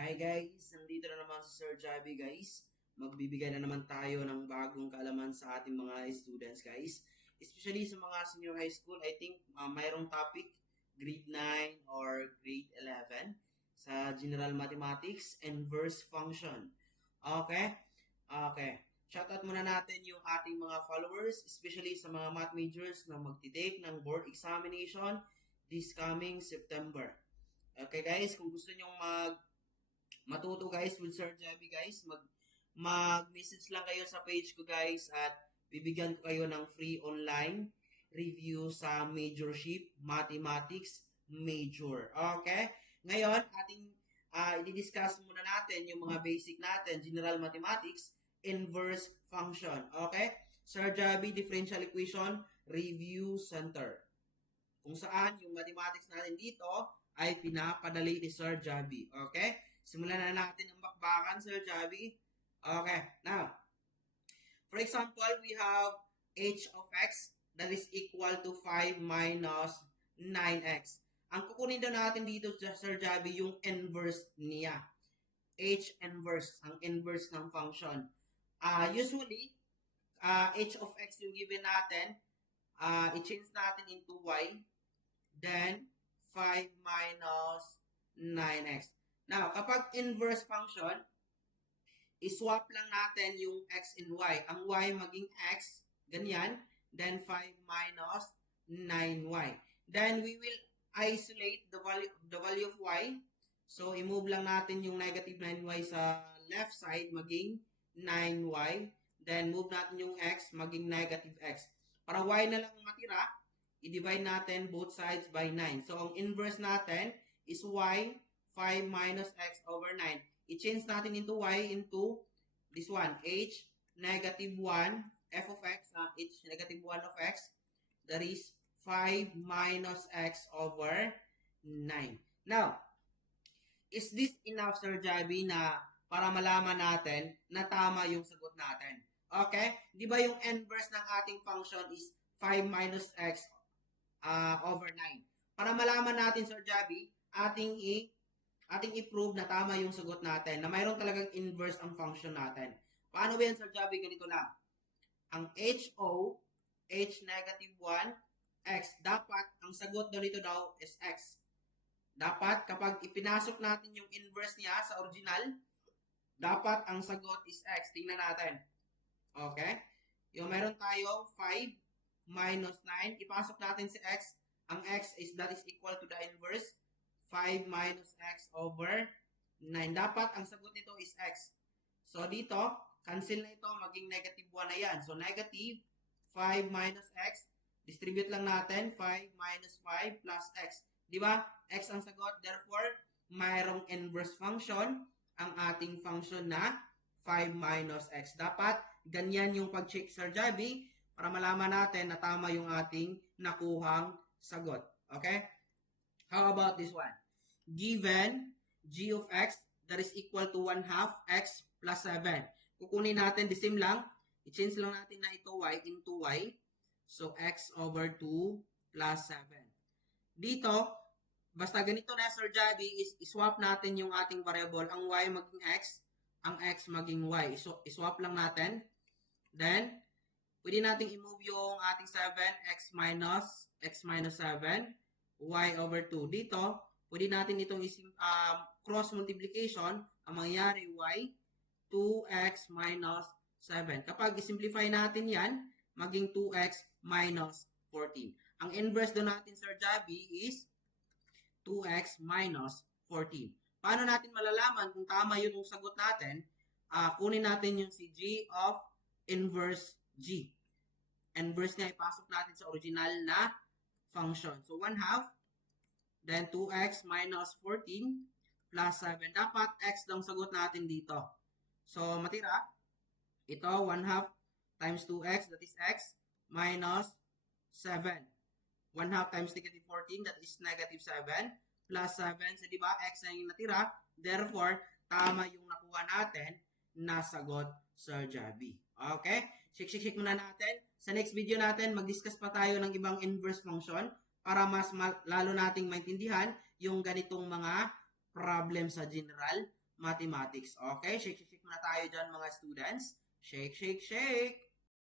Hi guys, nandito na naman si Sir Javi guys. Magbibigay na naman tayo ng bagong kaalaman sa ating mga students guys. Especially sa mga senior high school, I think mayroong topic grade 9 or grade 11 sa general mathematics and inverse function. Okay? Okay. Shoutout muna natin yung ating mga followers, especially sa mga math majors na magtitake ng board examination this coming September. Okay guys, kung gusto nyong matuto guys with Sir Javi guys, mag-message lang kayo sa page ko guys at bibigyan ko kayo ng free online review sa Majorship Mathematics Major. Okay? Ngayon, ating i-discuss muna natin yung mga basic natin, General Mathematics, Inverse Function. Okay? Sir Javi Differential Equation Review Center. Kung saan yung mathematics natin dito ay pinapadali ni Sir Javi. Okay? Simulan na natin ang bakbakan, Sir Javi. Okay, now, for example, we have h of x that is equal to 5 minus 9x. Ang kukunin daw natin dito, Sir Javi, yung inverse niya. H inverse, ang inverse ng function. Usually, h of x yung given natin, i-change natin into y, then 5 minus 9x. Now, kapag inverse function, iswap lang natin yung x and y. Ang y maging x, ganyan, then 5 minus 9y. Then we will isolate the value of y. So, i-move lang natin yung negative 9y sa left side, maging 9y. Then, move natin yung x, maging negative x. Para y na lang matira, i-divide natin both sides by 9. So, ang inverse natin is y 5 minus x over 9. I-change natin into y into this one, h negative 1 f of x, h negative 1 of x, that is 5 minus x over 9. Now, is this enough, Sir Javi, na para malaman natin na tama yung sagot natin? Okay? Di ba yung inverse ng ating function is 5 minus x over 9? Para malaman natin, Sir Javi, ating i-prove na tama yung sagot natin, na mayroon talagang inverse ang function natin. Paano ba yan, Sir Javi? Ganito lang. Ang h negative 1, x, dapat, ang sagot daw nito daw is x. Dapat, kapag ipinasok natin yung inverse niya sa original, dapat ang sagot is x. Tingnan natin. Okay? Yung meron tayong 5 minus 9, ipasok natin si x. Ang x is, that is equal to the inverse, 5 minus x over 9. Dapat, ang sagot nito is x. So, dito, cancel na ito, maging negative 1 na yan. So, negative 5 minus x, distribute lang natin, 5 minus 5 plus x. Di ba? X ang sagot. Therefore, mayroong inverse function ang ating function na 5 minus x. Dapat, ganyan yung pag-check, Sir Javi, para malaman natin na tama yung ating nakuhang sagot. Okay? How about this one? Given g of x that is equal to 1/2 x plus 7. Kukunin natin, the same lang. I-change lang natin na ito y into y. So, x over 2 plus 7. Dito, basta ganito na, Sir Javi, is iswap natin yung ating variable. Ang y maging x, ang x maging y. So, iswap lang natin. Then, pwede natin i-move yung ating 7, x minus 7, y over 2. Dito, pwede natin itong cross multiplication. Ang mangyayari y, 2x minus 7. Kapag i-simplify natin yan, maging 2x minus 14. Ang inverse doon natin, Sir Javi, is 2x minus 14. Paano natin malalaman kung tama yung sagot natin? Kunin natin yung si g of inverse g. Inverse niya ipasok natin sa original na function. So, 1/2, then 2x minus 14 plus 7. Dapat x lang sagot natin dito. So, matira, ito, 1/2 times 2x, that is x, minus 7. 1/2 times negative 14, that is negative 7, plus 7. So, di ba, x na yung natira. Therefore, tama yung nakuha natin na sagot, Sir Javi. Okay? Shake muna natin. Sa next video natin, mag-discuss pa tayo ng ibang inverse function para mas lalo nating maintindihan yung ganitong mga problem sa general mathematics. Okay, shake, shake, shake muna tayo dyan mga students. Shake, shake, shake.